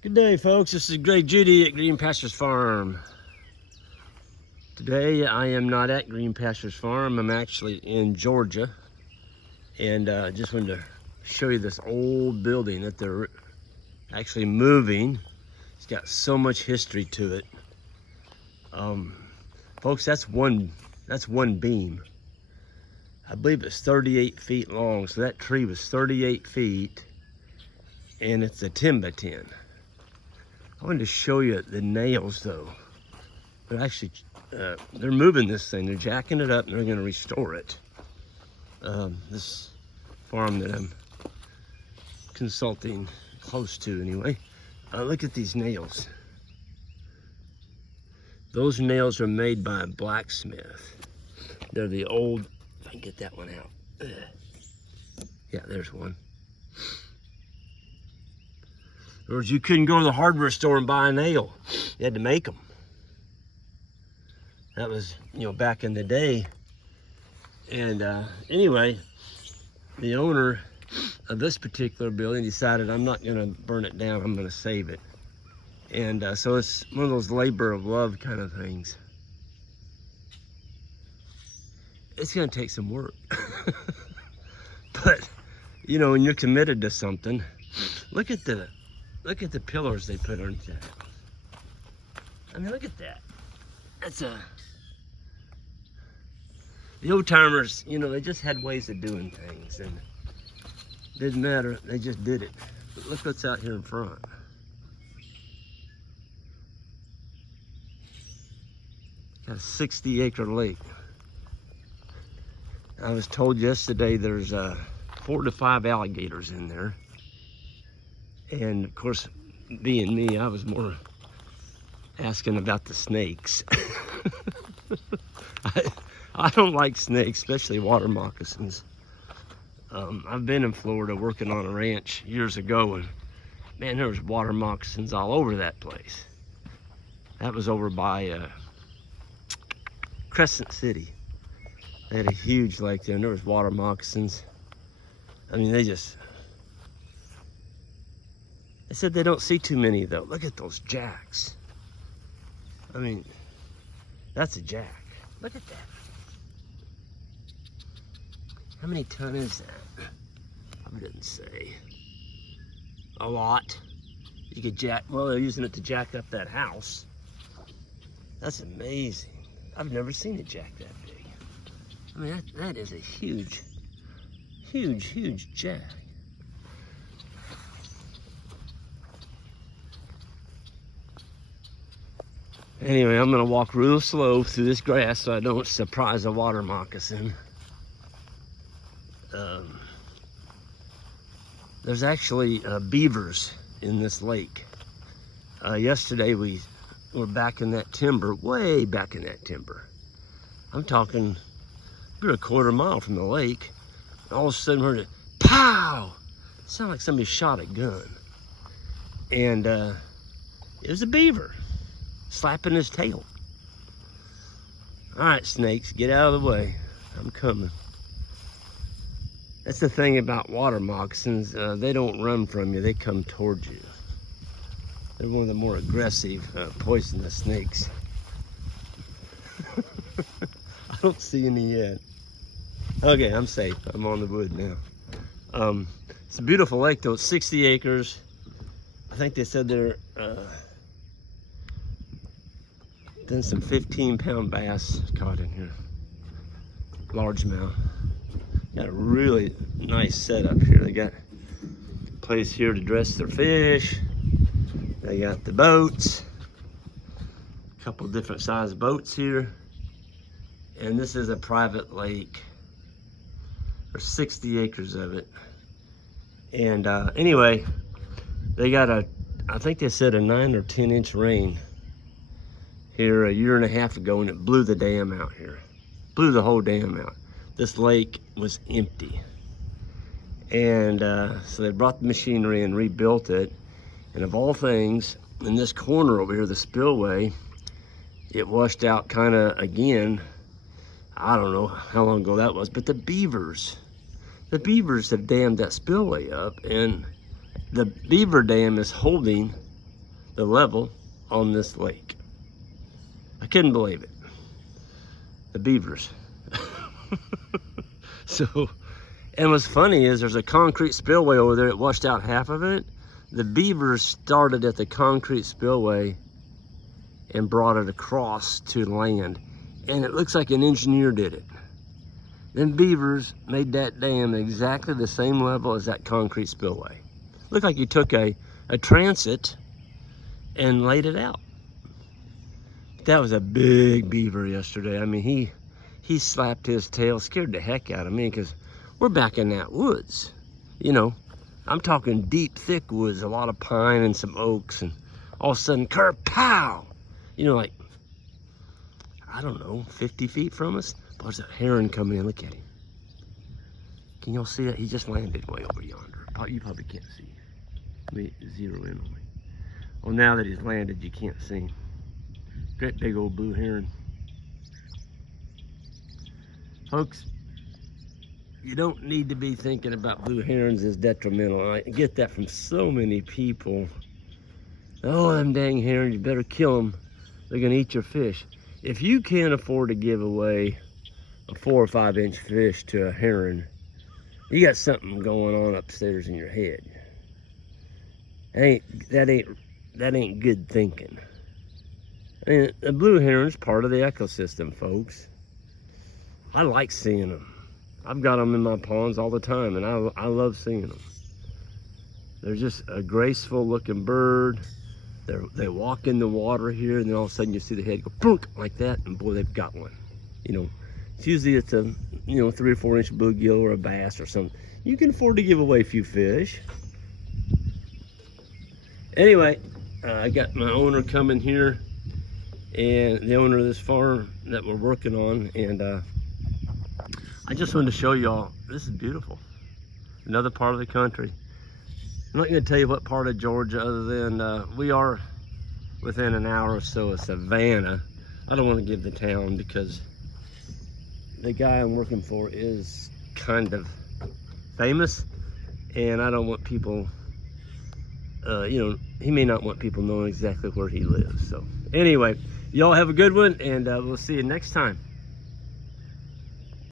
Good day, folks. This is Greg Judy at Green Pastures Farm. Today I am not at Green Pastures Farm. I'm actually in Georgia, and just wanted to show you this old building that they're actually moving. It's got so much history to it. Folks, that's one beam. I believe it's 38 feet long, so that tree was 38 feet, and it's a 10 by 10. I wanted to show you the nails, though. They're actually, they're moving this thing. They're jacking it up, and they're going to restore it. This farm that I'm consulting close to, anyway. Look at these nails. Those nails are made by a blacksmith. They're the old. If I can get that one out. Yeah, there's one. In other words, you couldn't go to the hardware store and buy a nail. You had to make them. That was, back in the day. And anyway, the owner of this particular building decided, I'm not gonna burn it down, I'm gonna save it. And so it's one of those labor of love kind of things. It's gonna take some work. But, when you're committed to something, look at the pillars they put on that. I mean, look at that. That's the old timers, they just had ways of doing things, and it didn't matter, they just did it. But look what's out here in front. Got a 60-acre lake. I was told yesterday there's 4 to 5 alligators in there. And of course, being me, I was more asking about the snakes. I don't like snakes, especially water moccasins. I've been in Florida working on a ranch years ago, and man, there was water moccasins all over that place. That was over by Crescent City. They had a huge lake there, and there was water moccasins. I mean, they said they don't see too many, though. Look at those jacks. I mean, that's a jack. Look at that. How many ton is that? I didn't say. A lot. You could jack, well, they're using it to jack up that house. That's amazing. I've never seen a jack that big. I mean, that is a huge, huge, huge jack. Anyway, I'm gonna walk real slow through this grass so I don't surprise a water moccasin. There's actually beavers in this lake. Yesterday we were back in that timber, way back in that timber. I'm talking, we're a quarter mile from the lake. And all of a sudden we heard a pow! It sounded like somebody shot a gun. And it was a beaver slapping his tail. All right, snakes, get out of the way. I'm coming. That's the thing about water moccasins. They don't run from you, they come towards you. They're one of the more aggressive, poisonous snakes. I don't see any yet. Okay, I'm safe. I'm on the wood now. It's a beautiful lake, though. It's 60 acres. I think they said they're then some 15-pound bass caught in here. Largemouth. Got a really nice setup here. They got a place here to dress their fish. They got the boats. A couple different size boats here. And this is a private lake. There's 60 acres of it. And anyway, they got I think they said a 9 or 10 inch rain here a year and a half ago, and it blew the dam out here. Blew the whole dam out. This lake was empty. And so they brought the machinery and rebuilt it. And of all things, in this corner over here, the spillway, it washed out kind of again. I don't know how long ago that was, but the beavers have dammed that spillway up, and the beaver dam is holding the level on this lake. I couldn't believe it. The beavers. So, and what's funny is there's a concrete spillway over there that washed out half of it. The beavers started at the concrete spillway and brought it across to land. And it looks like an engineer did it. Them beavers made that dam exactly the same level as that concrete spillway. Looked like you took a transit and laid it out. That was a big beaver yesterday. I mean, he slapped his tail, scared the heck out of me, because we're back in that woods. You know, I'm talking deep, thick woods, a lot of pine and some oaks, and all of a sudden, kerpow! You know, like, I don't know, 50 feet from us. But there's a heron coming in. Look at him. Can y'all see that? He just landed way over yonder. You probably can't see him. Let me zero in on me. Well, now that he's landed, you can't see him. Great big old blue heron. Folks, you don't need to be thinking about blue herons as detrimental. I get that from so many people. Oh, them dang herons, you better kill them. They're gonna eat your fish. If you can't afford to give away a 4 or 5 inch fish to a heron, you got something going on upstairs in your head. That ain't good thinking. I mean, the blue heron's part of the ecosystem, folks. I like seeing them. I've got them in my ponds all the time, and I love seeing them. They're just a graceful looking bird. They walk in the water here, and then all of a sudden you see the head go plunk like that, and boy, they've got one. You know, usually it's a 3 or 4 inch bluegill or a bass or something. You can afford to give away a few fish. Anyway, I got my owner coming here, and the owner of this farm that we're working on, and I just wanted to show y'all, this is beautiful. Another part of the country. I'm not going to tell you what part of Georgia, other than we are within an hour or so of Savannah. I don't want to give the town because the guy I'm working for is kind of famous, and I don't want people, he may not want people knowing exactly where he lives. So anyway, y'all have a good one, and we'll see you next time.